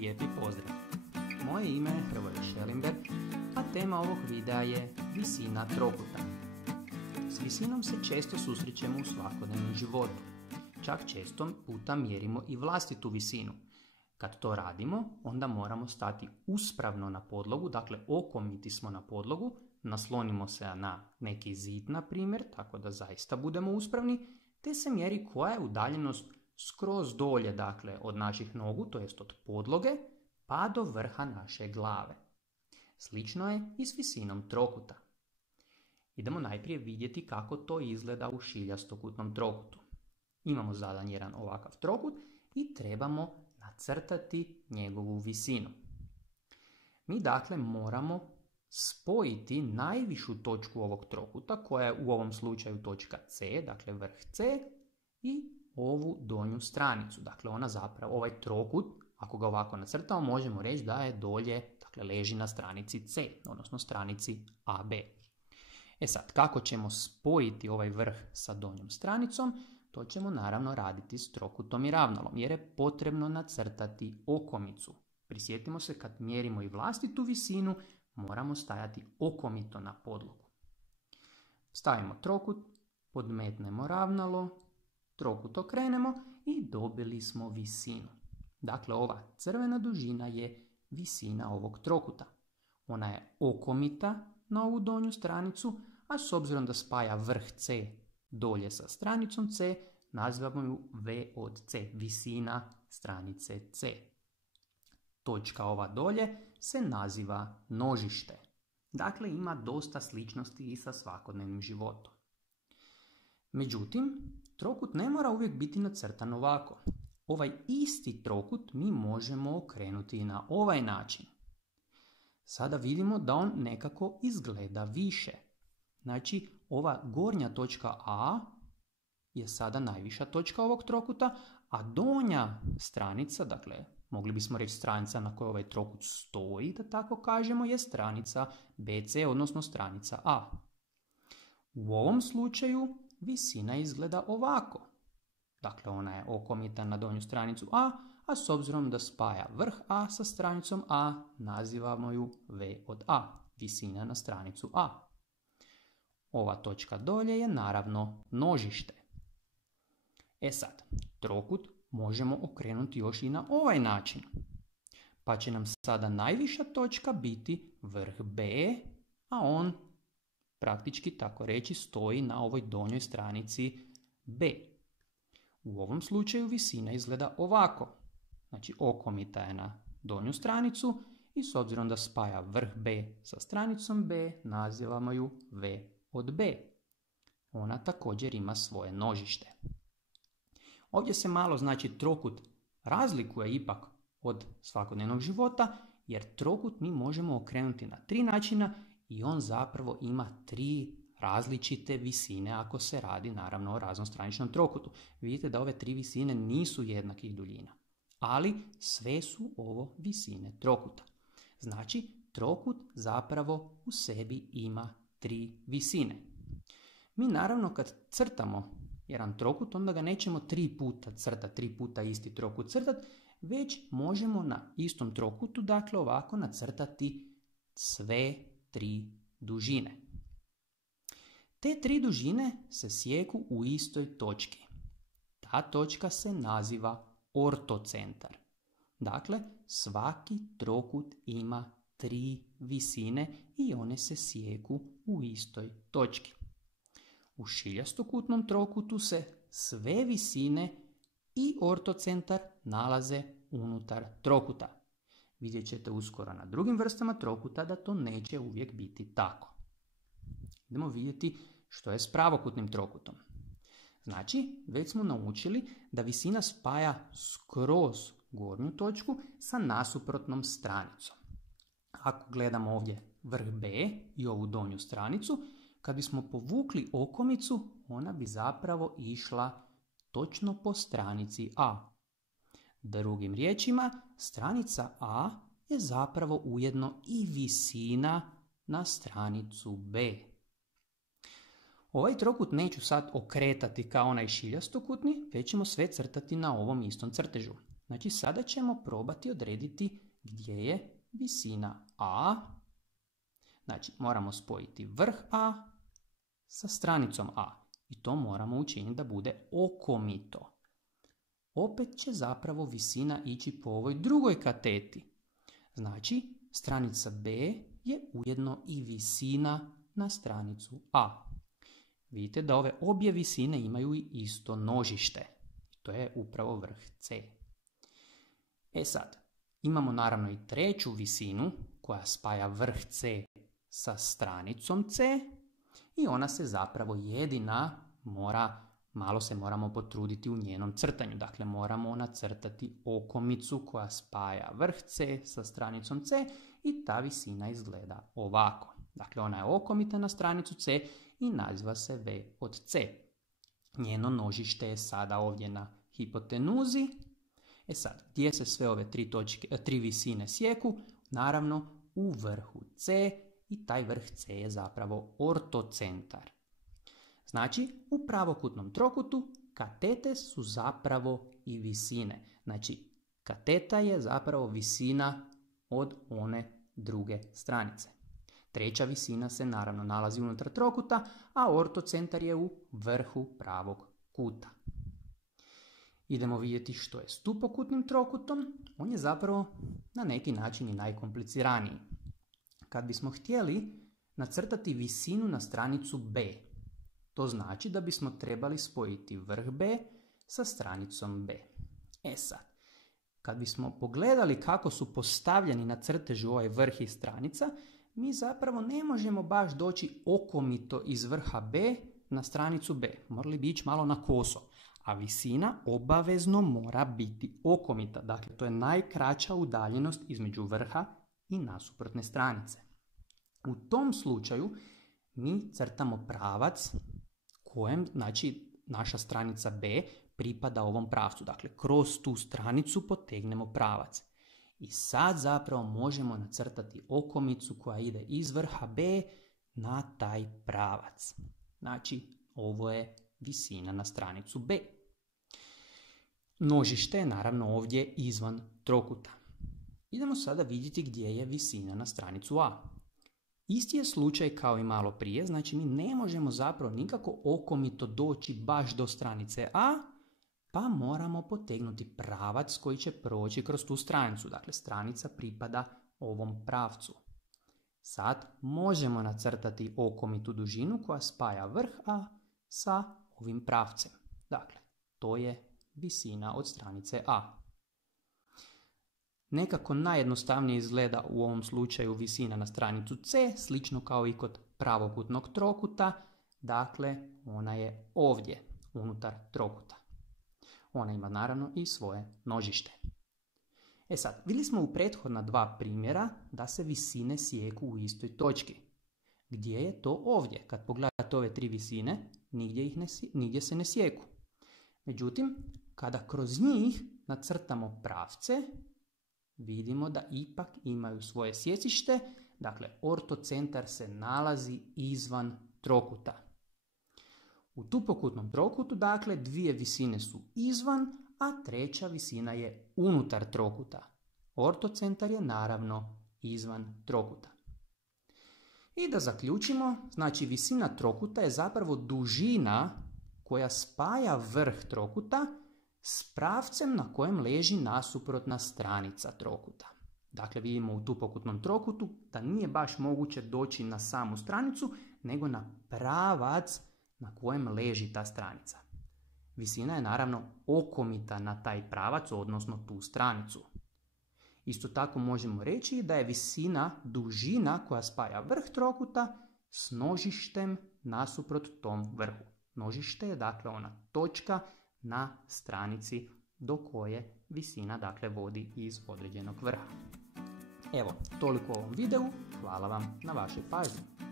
lijepi pozdrav! Moje ime je Hrvoje Šelimberg, a tema ovog videa je visina trokuta. S visinom se često susrećemo u svakodnevnom životu. Čak često puta mjerimo i vlastitu visinu. Kad to radimo, onda moramo stati uspravno na podlogu, dakle okomiti smo na podlogu, naslonimo se na neki zid, na primjer, tako da zaista budemo uspravni, te se mjeri koja je udaljenost skroz dolje, dakle od naših nogu, to jest od podloge, pa do vrha naše glave. Slično je i s visinom trokuta. Idemo najprije vidjeti kako to izgleda u šiljastokutnom trokutu. Imamo zadan jedan ovakav trokut i trebamo nacrtati njegovu visinu. Mi dakle moramo spojiti najvišu točku ovog trokuta, koja je u ovom slučaju točka C, dakle vrh C, i ovu donju stranicu. Dakle, ona zapravo, ovaj trokut, ako ga ovako nacrtamo, možemo reći da je dolje, dakle leži na stranici C, odnosno stranici AB. E sad, kako ćemo spojiti ovaj vrh sa donjom stranicom? To ćemo naravno raditi s trokutom i ravnalom, jer je potrebno nacrtati okomicu. Prisjetimo se, kad mjerimo i vlastitu visinu, moramo stajati okomito na podlogu. Stavimo trokut, podmetnemo ravnalo, trokut okrenemo i dobili smo visinu. Dakle, ova crvena dužina je visina ovog trokuta. Ona je okomita na ovu donju stranicu, a s obzirom da spaja vrh C dolje sa stranicom C, nazivamo ju V od C, visina stranice C. Točka ova dolje se naziva nožište. Dakle, ima dosta sličnosti i sa svakodnevnim životom. Međutim, trokut ne mora uvijek biti nacrtan ovako. Ovaj isti trokut mi možemo okrenuti i na ovaj način. Sada vidimo da on nekako izgleda više. Znači, ova gornja točka A je sada najviša točka ovog trokuta, a donja stranica, dakle, mogli bismo reći stranica na kojoj ovaj trokut stoji, da tako kažemo, je stranica BC, odnosno stranica A. U ovom slučaju visina izgleda ovako. Dakle, ona je okomita na donju stranicu A, a s obzirom da spaja vrh A sa stranicom A, nazivamo ju V od A, visina na stranicu A. Ova točka dolje je naravno nožište. E sad, trokut možemo okrenuti još i na ovaj način. Pa će nam sada najviša točka biti vrh B, a on praktički, tako reći, stoji na ovoj donjoj stranici B. U ovom slučaju visina izgleda ovako. Znači, okomita je na donju stranicu i s obzirom da spaja vrh B sa stranicom B, nazivamo ju V od B. Ona također ima svoje nožište. Ovdje se malo, znači, trokut razlikuje ipak od svakodnevnog života, jer trokut mi možemo okrenuti na 3 načina i on zapravo ima 3 različite visine ako se radi naravno o raznostraničnom trokutu. Vidite da ove 3 visine nisu jednakih duljina, ali sve su ovo visine trokuta. Znači, trokut zapravo u sebi ima 3 visine. Mi naravno kad crtamo jedan trokut, onda ga nećemo 3 puta crtati, 3 puta isti trokut crtati, već možemo na istom trokutu, dakle ovako, nacrtati sve 3 dužine. Te 3 dužine se sjeku u istoj točki. Ta točka se naziva ortocentar. Dakle, svaki trokut ima 3 visine i one se sjeku u istoj točki. U šiljastokutnom trokutu se sve visine i ortocentar nalaze unutar trokuta. Vidjet ćete uskoro na drugim vrstama trokuta da to neće uvijek biti tako. Idemo vidjeti što je s pravokutnim trokutom. Znači, već smo naučili da visina spaja skroz gornju točku sa nasuprotnom stranicom. Ako gledamo ovdje vrh B i ovu donju stranicu, kad bismo povukli okomicu, ona bi zapravo išla točno po stranici A. Drugim riječima, stranica A je zapravo ujedno i visina na stranicu B. Ovaj trokut neću sad okretati kao onaj šiljastokutni, već ćemo sve crtati na ovom istom crtežu. Znači sada ćemo probati odrediti gdje je visina A. Znači moramo spojiti vrh A sa stranicom A. I to moramo učiniti da bude okomito. Opet će zapravo visina ići po ovoj drugoj kateti. Znači stranica B je ujedno i visina na stranicu A. Vidite da ove obje visine imaju i isto nožište. To je upravo vrh C. Sad, imamo naravno i treću visinu koja spaja vrh C sa stranicom C i ona se zapravo jedina malo se moramo potruditi u njenom crtanju. Dakle, moramo nacrtati okomicu koja spaja vrh C sa stranicom C i ta visina izgleda ovako. Dakle, ona je okomita na stranicu C i naziva se V od C. Njeno nožište je sada ovdje na hipotenuzi. Sad, gdje se sve ove tri visine sjeku? Naravno, u vrhu C i taj vrh C je zapravo ortocentar. Znači, u pravokutnom trokutu katete su zapravo i visine. Znači, kateta je zapravo visina od one druge stranice. Treća visina se naravno nalazi unutar trokuta, a ortocentar je u vrhu pravog kuta. Idemo vidjeti što je s tupokutnim trokutom. On je zapravo na neki način i najkompliciraniji. Kad bismo htjeli nacrtati visinu na stranicu B, to znači da bismo trebali spojiti vrh B sa stranicom B. Sad, kad bismo pogledali kako su postavljeni na crtežu ovaj vrh i stranica, mi zapravo ne možemo baš doći okomito iz vrha B na stranicu B. Morali bi ići malo na koso. A visina obavezno mora biti okomita. Dakle, to je najkraća udaljenost između vrha i nasuprotne stranice. U tom slučaju mi crtamo pravac kojem, znači, naša stranica B pripada ovom pravcu. Dakle, kroz tu stranicu potegnemo pravac. I sad zapravo možemo nacrtati okomicu koja ide iz vrha B na taj pravac. Znači, ovo je visina na stranicu B. Nožište je naravno ovdje izvan trokuta. Idemo sada vidjeti gdje je visina na stranicu A. Isti je slučaj kao i malo prije, znači mi ne možemo zapravo nikako okomito doći baš do stranice A, pa moramo potegnuti pravac koji će proći kroz tu stranicu. Dakle, stranica pripada ovom pravcu. Sad možemo nacrtati okomitu dužinu koja spaja vrh A sa ovim pravcem. Dakle, to je visina od stranice A. Nekako najjednostavnije izgleda u ovom slučaju visina na stranicu C, slično kao i kod pravokutnog trokuta. Dakle, ona je ovdje, unutar trokuta. Ona ima naravno i svoje nožište. Sad, vidjeli smo u prethodna dva primjera da se visine sijeku u istoj točki. Gdje je to ovdje? Kad pogledate ove tri visine, nigdje se ne sijeku. Međutim, kada kroz njih nacrtamo pravce, vidimo da ipak imaju svoje sjecište. Dakle, ortocentar se nalazi izvan trokuta. U tupokutnom trokutu, dakle, dvije visine su izvan, a treća visina je unutar trokuta. Ortocentar je naravno izvan trokuta. I da zaključimo, znači visina trokuta je zapravo dužina koja spaja vrh trokuta s pravcem na kojem leži nasuprotna stranica trokuta. Dakle, vidimo u tupokutnom trokutu da nije baš moguće doći na samu stranicu, nego na pravac na kojem leži ta stranica. Visina je naravno okomita na taj pravac, odnosno tu stranicu. Isto tako možemo reći da je visina dužina koja spaja vrh trokuta s nožištem nasuprot tom vrhu. Nožište je dakle ona točka na stranici do koje visina dakle vodi iz određenog vrha. Evo, toliko u ovom videu. Hvala vam na vašoj pažnji.